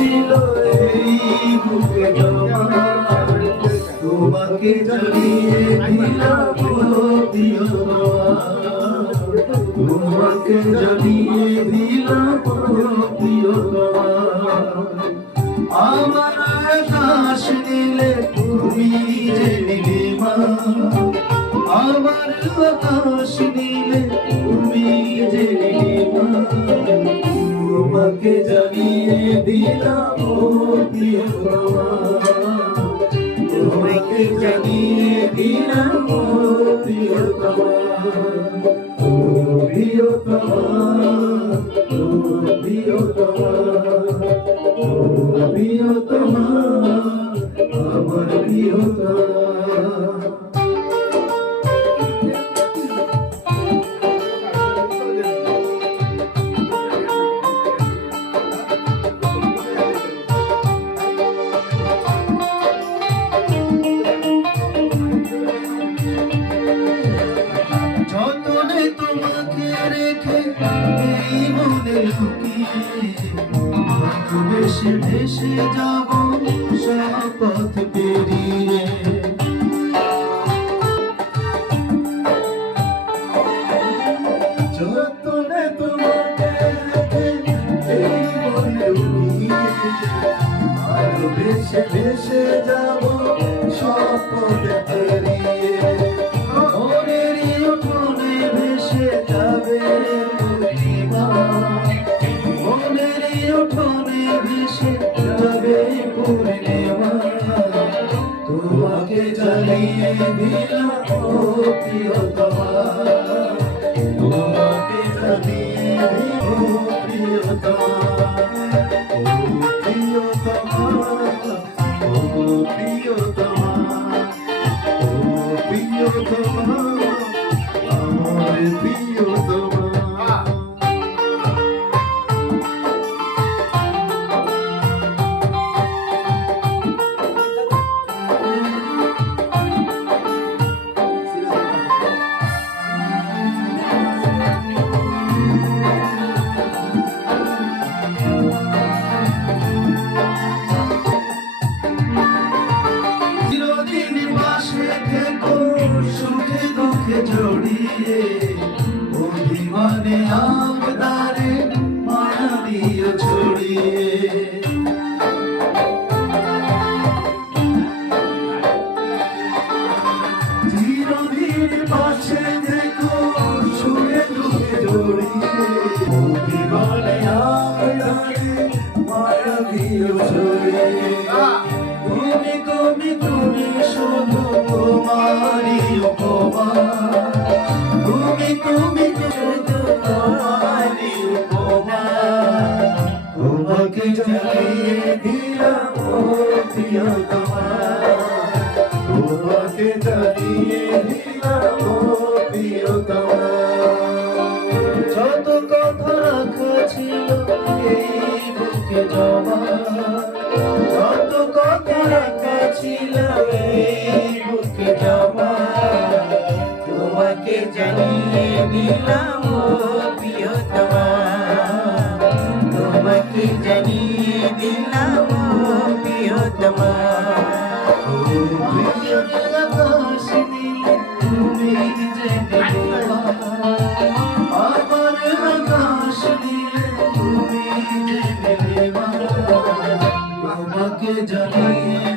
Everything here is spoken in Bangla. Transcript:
ছিল এই বুকে জমা, তোমাকে জানিয়ে দিলাম প্রিয়তমা, তোমাকে জানিয়ে দিলাম প্রিয়তমা। আমার আকাশ নীলে তুমি যে নীলিমা, আমার আকাশ নীলে তুমি যে নীলিমা, তোমাকে জানিয়ে দিলাম প্রিয়তমা, তোমাকে জানিয়ে দিলাম প্রিয়তমা, প্রিয়তমা, প্রিয়তমা, প্রিয়তমা, আমার প্রিয়তমা। যতনে তোমাকে রেখে এই মনে লুকিয়ে, ভেসে ভেসে যাব সব পথ পেরিয়ে। যতনে তোমাকে রেখে এই মনে লুকিয়ে, ভেসে ভেসে যাব সব পথ পেরিয়ে। তোমাকে জানিয়ে দিলাম প্রিয়তমা, তোমাকে জানিয়ে দিলাম প্রিয়তমা, প্রিয়তমা, প্রিয়তমা, প্রিয়তমা, আমার প্রিয়তমা। সুখে দুঃখে জড়িয়ে অভিমানে আমদারে মায়া দিও ছড়িয়ে। চিরদিন পাশে দেখো সুখে দুঃখে জড়িয়ে অভিমানে আমদারে মায়া দিও ছড়িয়ে। তুমি তুমি তুমি শুধু তোমারি উপমা, তুমি তুমি শুধু তোমারি উপমা, তোমাকে জানিয়ে দিলাম প্রিয়তমা, তোমাকে জানিয়ে দিলাম প্রিয়তমা। যত কথা রাখা ছিল এই বুকে জমা, যত কথা রাখা ছিল এই বুকে জমা, তোমাকে জানিয়ে দিলাম প্রিয়তমা, তোমাকে জানিয়ে দিলাম প্রিয়তমা। আকাশ নীলে তুমি যে নীলিমা, আমার আকাশ নীলে তুমি যে নীলিমা, তোমাকে জানিয়ে